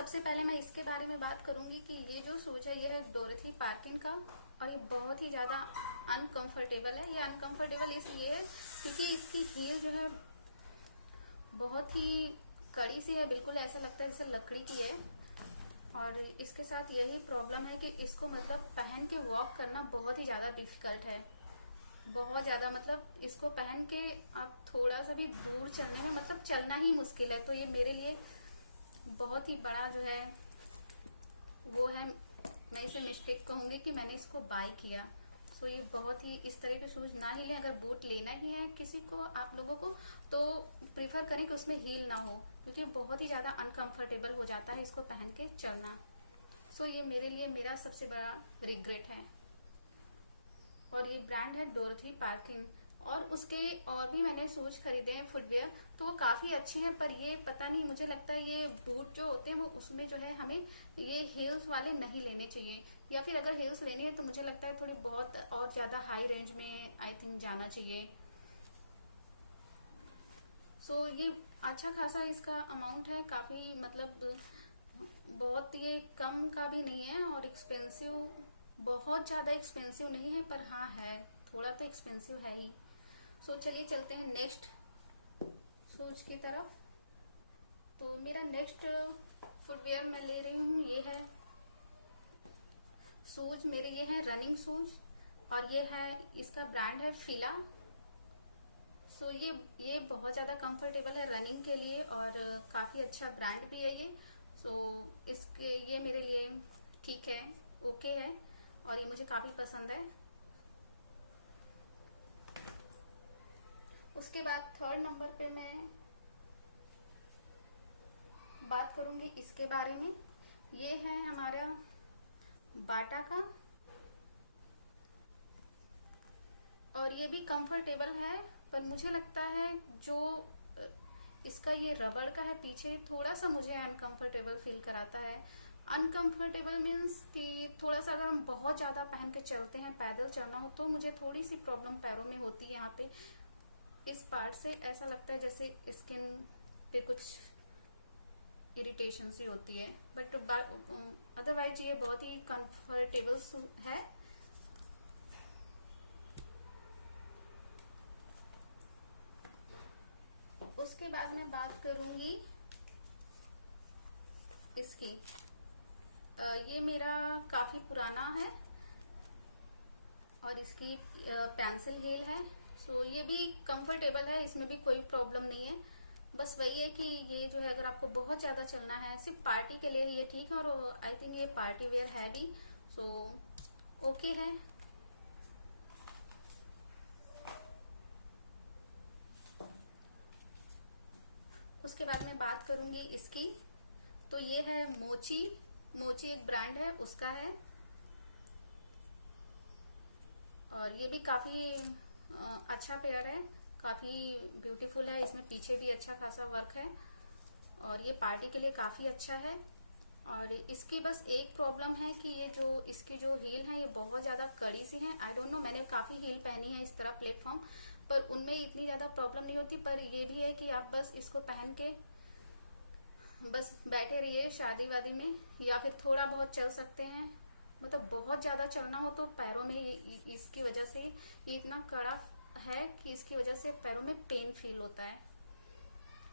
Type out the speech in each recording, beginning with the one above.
सबसे पहले मैं इसके बारे में बात करूंगी कि ये जो शूज है ये है डोरथी पार्किन का, और ये बहुत ही ज़्यादा अनकंफर्टेबल है। ये अनकंफर्टेबल इसलिए है क्योंकि इसकी हील जो है बहुत ही कड़ी सी है, बिल्कुल ऐसा लगता है जैसे लकड़ी की है। और इसके साथ यही प्रॉब्लम है कि इसको मतलब पहन के वॉक करना बहुत ही ज़्यादा डिफिकल्ट है, बहुत ज़्यादा। मतलब इसको पहन के आप थोड़ा सा भी दूर चलने में मतलब चलना ही मुश्किल है। तो ये मेरे लिए बहुत ही बड़ा जो है वो है, मैं इसे मिस्टेक कहूँगी कि मैंने इसको बाय किया। सो ये बहुत ही इस तरह के शूज ना ही लें। अगर बूट लेना ही है किसी को, आप लोगों को, तो प्रीफर करें कि उसमें हील ना हो, क्योंकि बहुत ही ज़्यादा अनकंफर्टेबल हो जाता है इसको पहन के चलना। सो ये मेरे लिए मेरा सबसे बड़ा रिग्रेट है। और ये ब्रांड है डोरथी पार्किन। और उसके और भी मैंने शूज खरीदे हैं फुटवेयर, तो वो काफी अच्छे हैं। पर ये पता नहीं, मुझे लगता है ये बूट जो होते हैं वो उसमें जो है हमें ये हील्स वाले नहीं लेने चाहिए, या फिर अगर हील्स लेनी है तो मुझे लगता है थोड़ी बहुत और ज्यादा हाई रेंज में आई थिंक जाना चाहिए। सो ये अच्छा खासा इसका अमाउंट है, काफी मतलब बहुत ये कम का भी नहीं है और एक्सपेंसिव, बहुत ज्यादा एक्सपेंसिव नहीं है, पर हाँ है थोड़ा तो एक्सपेंसिव है ही। सो चलिए चलते हैं नेक्स्ट शूज की तरफ। तो मेरा नेक्स्ट फुटवेयर मैं ले रही हूँ, ये है शूज मेरे, ये है रनिंग शूज, और ये है, इसका ब्रांड है फिला। सो ये बहुत ज्यादा कंफर्टेबल है रनिंग के लिए और काफी अच्छा ब्रांड भी है ये। सो इसके ये मेरे लिए ठीक है, ओके है, और ये मुझे काफी पसंद है। उसके बाद थर्ड नंबर पे मैं बात करूंगी इसके बारे में। ये है हमारा बाटा का, और ये भी कंफर्टेबल है, पर मुझे लगता है जो इसका ये रबड़ का है पीछे, थोड़ा सा मुझे अनकंफर्टेबल फील कराता है। अनकंफर्टेबल मीन्स कि थोड़ा सा अगर हम बहुत ज्यादा पहन के चलते हैं, पैदल चलना हो, तो मुझे थोड़ी सी प्रॉब्लम पैरों में होती है। यहाँ पे इस पार्ट से ऐसा लगता है जैसे स्किन पे कुछ इरिटेशन सी होती है, बट अदरवाइज ये बहुत ही कंफर्टेबल है। उसके बाद मैं बात करूंगी इसकी, ये मेरा काफी पुराना है और इसकी पेंसिल हील है। सो ये भी कंफर्टेबल है, इसमें भी कोई प्रॉब्लम नहीं है। बस वही है कि ये जो है अगर आपको बहुत ज्यादा चलना है, सिर्फ पार्टी के लिए ये ठीक है, और आई थिंक ये पार्टी वेयर है भी। सो ओके है। उसके बाद मैं बात करूंगी इसकी, तो ये है मोची। मोची एक ब्रांड है, उसका है, और ये भी काफी अच्छा पेयर है, काफी ब्यूटीफुल है। इसमें पीछे भी अच्छा खासा वर्क है और ये पार्टी के लिए काफी अच्छा है। और इसकी बस एक प्रॉब्लम है कि ये जो इसकी जो हील है ये बहुत ज्यादा कड़ी सी है। आई डोंट नो, मैंने काफी हील पहनी है इस तरह प्लेटफॉर्म पर, उनमें इतनी ज्यादा प्रॉब्लम नहीं होती। पर ये भी है कि आप बस इसको पहन के बस बैठे रहिए शादी वादी में, या फिर थोड़ा बहुत चल सकते हैं। मतलब बहुत ज्यादा चलना हो तो पैरों में इसकी वजह से ये इतना कड़ा है कि इसकी वजह से पैरों में पेन फील होता है।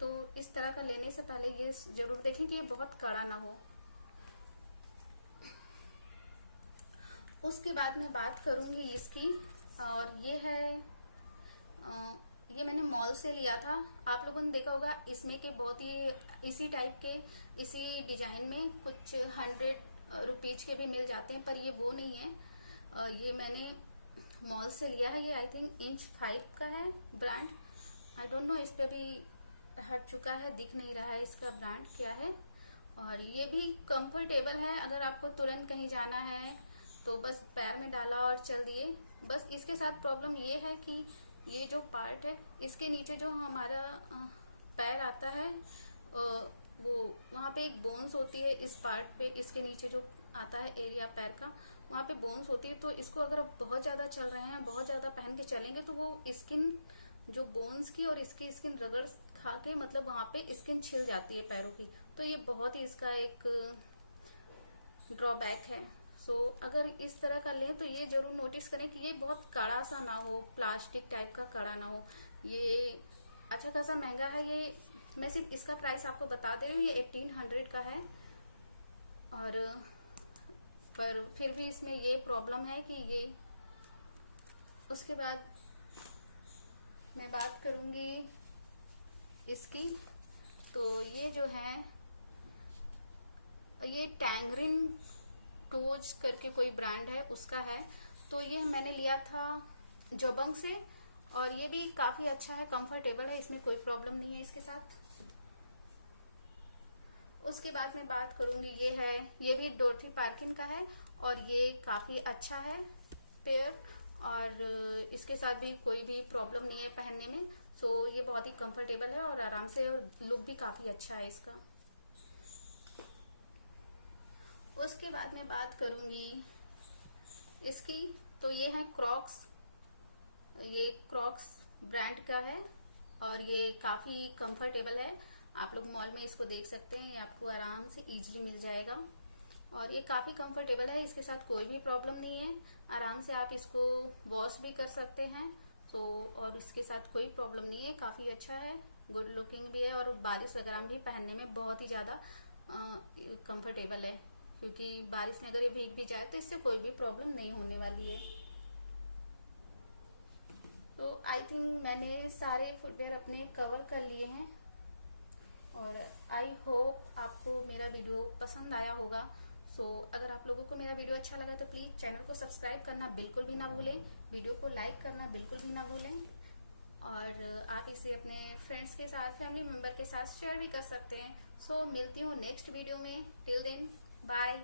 तो इस तरह का लेने से पहले ये जरूर देखें कि ये बहुत कड़ा ना हो। उसके बाद मैं बात करूंगी इसकी, और ये है ये मैंने मॉल से लिया था। आप लोगों ने देखा होगा इसमें के बहुत ही इसी टाइप के, इसी डिजाइन में कुछ 100 रुपीज के भी मिल जाते हैं, पर ये वो नहीं है। ये मैंने मॉल से लिया है। ये आई थिंक इंच 5 का है ब्रांड। आई डोंट नो, इस पे अभी हट चुका है, दिख नहीं रहा है इसका ब्रांड क्या है। और ये भी कंफर्टेबल है, अगर आपको तुरंत कहीं जाना है तो बस पैर में डाला और चल दिए। बस इसके साथ प्रॉब्लम ये है कि ये जो पार्ट है इसके नीचे जो हमारा पैर आता है, वो वहाँ पे एक बोन्स होती है। इस पार्ट पे इसके नीचे जो आता है एरिया पैर का, वहाँ पे बोन्स होती है। तो इसको अगर आप बहुत ज्यादा चल रहे हैं, बहुत ज्यादा पहन के चलेंगे, तो वो स्किन जो बोन्स की और इसकी स्किन रगड़ खा के मतलब वहां पे स्किन छिल जाती है पैरों की। तो ये बहुत ही इसका एक ड्रॉबैक है। सो अगर इस तरह का लें तो ये जरूर नोटिस करें कि ये बहुत कड़ा सा ना हो, प्लास्टिक टाइप का कड़ा ना हो। ये अच्छा खासा महंगा है। ये मैं सिर्फ इसका प्राइस आपको बता दे रही हूँ, ये 1800 का है। और पर फिर भी इसमें ये प्रॉब्लम है कि ये, उसके बाद मैं बात करूंगी इसकी। तो ये जो है ये टैंगरिन टोज करके कोई ब्रांड है, उसका है। तो ये मैंने लिया था जबंग से और ये भी काफी अच्छा है, कंफर्टेबल है, इसमें कोई प्रॉब्लम नहीं है इसके साथ। उसके बाद मैं बात करूंगी ये है, ये भी डोरथी पार्किन का है और ये काफी अच्छा है पेयर और इसके साथ भी कोई भी प्रॉब्लम नहीं है पहनने में। सो ये बहुत ही कंफर्टेबल है और आराम से, लुक भी काफी अच्छा है इसका। उसके बाद मैं बात करूंगी इसकी। तो ये है क्रॉक्स, ये क्रॉक्स ब्रांड का है और ये काफी कंफर्टेबल है। आप लोग मॉल में इसको देख सकते हैं, ये आपको आराम से इजीली मिल जाएगा और ये काफी कंफर्टेबल है, इसके साथ कोई भी प्रॉब्लम नहीं है। आराम से आप इसको वॉश भी कर सकते हैं। तो और इसके साथ कोई प्रॉब्लम नहीं है, काफी अच्छा है, गुड लुकिंग भी है और बारिश वगैरह में भी पहनने में बहुत ही ज्यादा कंफर्टेबल है, क्योंकि बारिश में अगर ये भीग भी जाए तो इससे कोई भी प्रॉब्लम नहीं होने वाली है। तो आई थिंक मैंने सारे फुटवेयर अपने कवर कर लिए हैं और आई होप आपको मेरा वीडियो पसंद आया होगा। सो अगर आप लोगों को मेरा वीडियो अच्छा लगा तो प्लीज चैनल को सब्सक्राइब करना बिल्कुल भी ना भूलें, वीडियो को लाइक करना बिल्कुल भी ना भूलें और आप इसे अपने फ्रेंड्स के साथ, फैमिली मेंबर के साथ शेयर भी कर सकते हैं। सो मिलती हूँ नेक्स्ट वीडियो में। Till then bye.